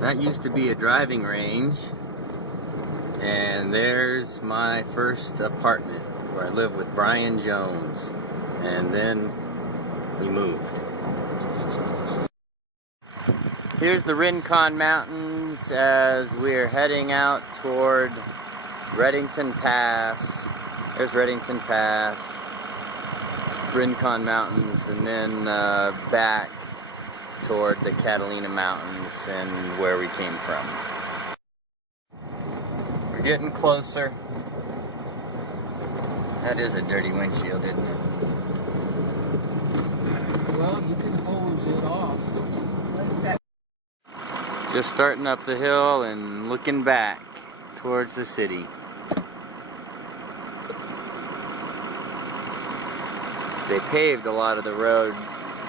That used to be a driving range, and there's my first apartment where I lived with Brian Jones, and then we moved. Here's the Rincon Mountains as we're heading out toward Redington Pass. There's Redington Pass, Rincon Mountains, and then back toward the Catalina Mountains and where we came from. We're getting closer. That is a dirty windshield, isn't it? Well, you can hose it off. Just starting up the hill and looking back towards the city. They paved a lot of the road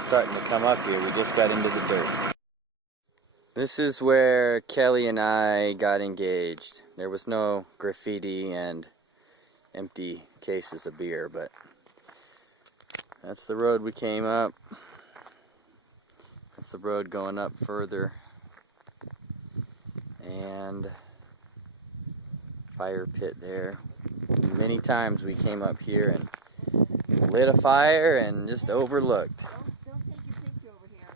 starting to come up here. We just got into the dirt. This is where Kelly and I got engaged. There was no graffiti and empty cases of beer, but that's the road we came up. That's the road going up further. And fire pit there. Many times we came up here and lit a fire and just overlooked. Don't take your picture over here.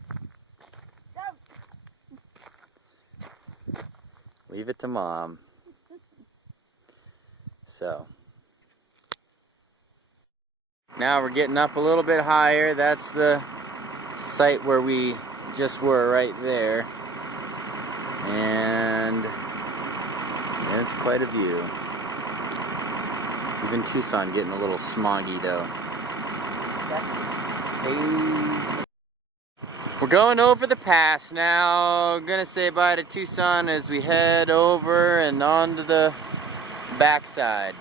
Don't. Leave it to Mom. So now we're getting up a little bit higher. That's the site where we just were, right there. And it's quite a view. Even Tucson getting a little smoggy though. Hey. We're going over the pass now. Gonna say bye to Tucson as we head over and onto the backside.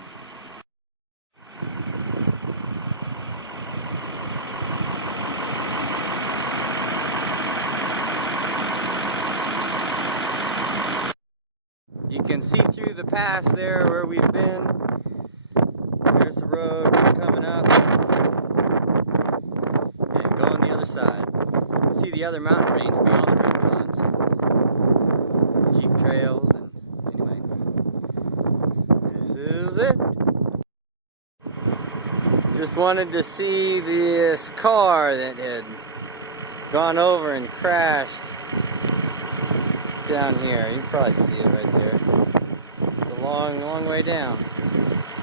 You can see through the pass there where we've been. There's the road coming up. And go on the other side. You see the other mountain range beyond the Rincons. Jeep trails, and anyway. This is it. Just wanted to see this car that had gone over and crashed down here. You can probably see it right there. It's a long, long way down.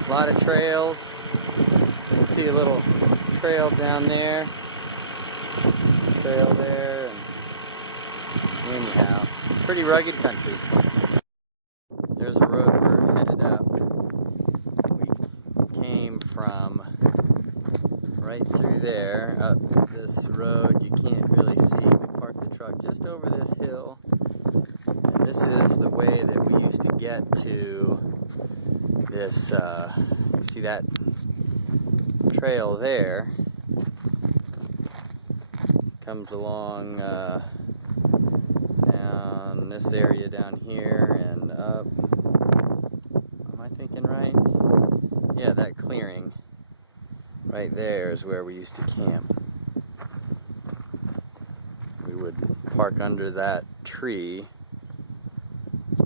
A lot of trails. You can see a little trail down there. Trail there. And anyhow, pretty rugged country. There's a road we're headed up. We came from right through there, up this road. You can't really see. We parked the truck just over this hill. And this is the way that we used to get to this, you see that trail there? Comes along down this area down here and up. Am I thinking right? Yeah, that clearing right there is where we used to camp. We would park under that tree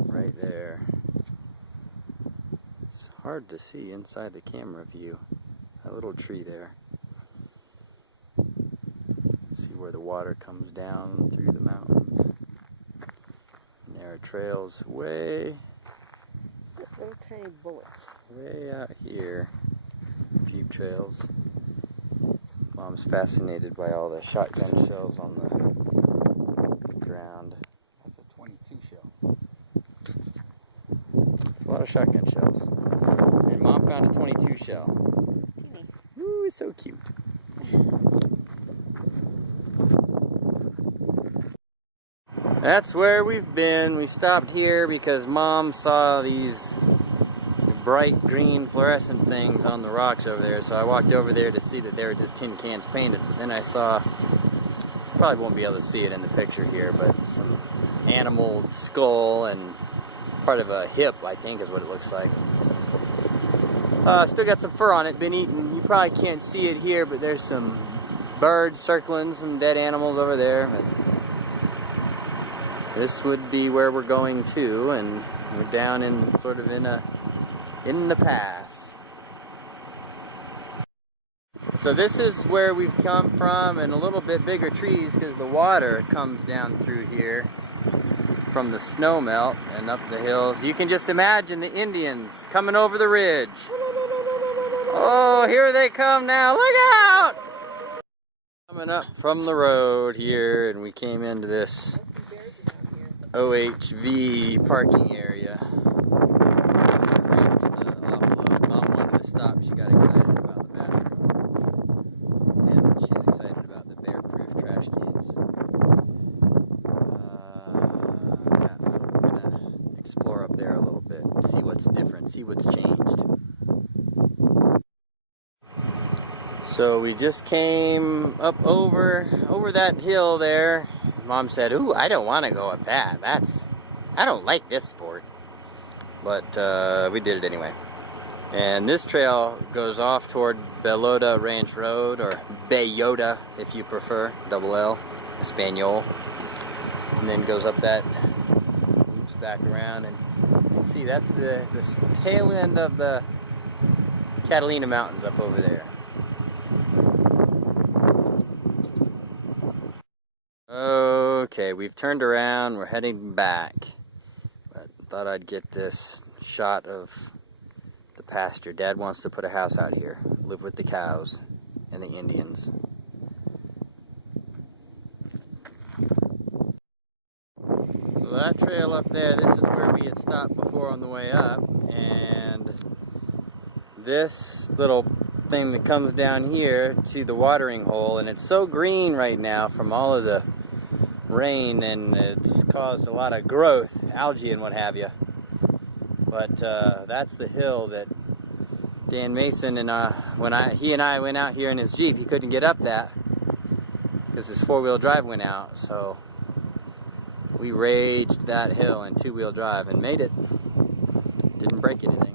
right there. It's hard to see inside the camera view. That little tree there. See where the water comes down through the mountains. And there are trails way, Little tiny bullets. way out here. Jeep trails. Mom's fascinated by all the shotgun shells on the ground. That's a 22 shell. It's a lot of shotgun shells. And Mom found a 22 shell. Ooh, it's so cute. That's where we've been. We stopped here because Mom saw these bright green fluorescent things on the rocks over there, so I walked over there to see that they were just tin cans painted. But then I saw, probably won't be able to see it in the picture here, but some animal skull and part of a hip, I think is what it looks like. Still got some fur on it, been eaten. You probably can't see it here, but there's some birds circling, some dead animals over there. But this would be where we're going to, and we're down in sort of in the pass. So this is where we've come from, and a little bit bigger trees because the water comes down through here from the snow melt and up the hills. You can just imagine the Indians coming over the ridge. Oh, here they come now. Look out! Coming up from the road here, and we came into this OHV parking area. Mom wanted to stop. She got excited about the bathroom. And she's excited about the bear-proof trash cans. Yeah, so we're gonna explore up there a little bit, see what's different, see what's changed. So we just came up over that hill there. Mom said, "Ooh, I don't want to go up that. I don't like this sport." But we did it anyway. And this trail goes off toward Bellota Ranch Road, or Bellota if you prefer, double L, Espanol. And then goes up that, loops back around, and you can see that's the tail end of the Catalina Mountains up over there. Okay, we've turned around, we're heading back, but thought I'd get this shot of the pasture. Dad wants to put a house out here, live with the cows and the Indians. So that trail up there, this is where we had stopped before on the way up, and this little thing that comes down here to the watering hole, and it's so green right now from all of the rain, and it's caused a lot of growth, algae and what have you. But that's the hill that Dan Mason and he and I went out here in his Jeep. He couldn't get up that because his four-wheel drive went out, so we raged that hill in two-wheel drive and made it. Didn't break anything.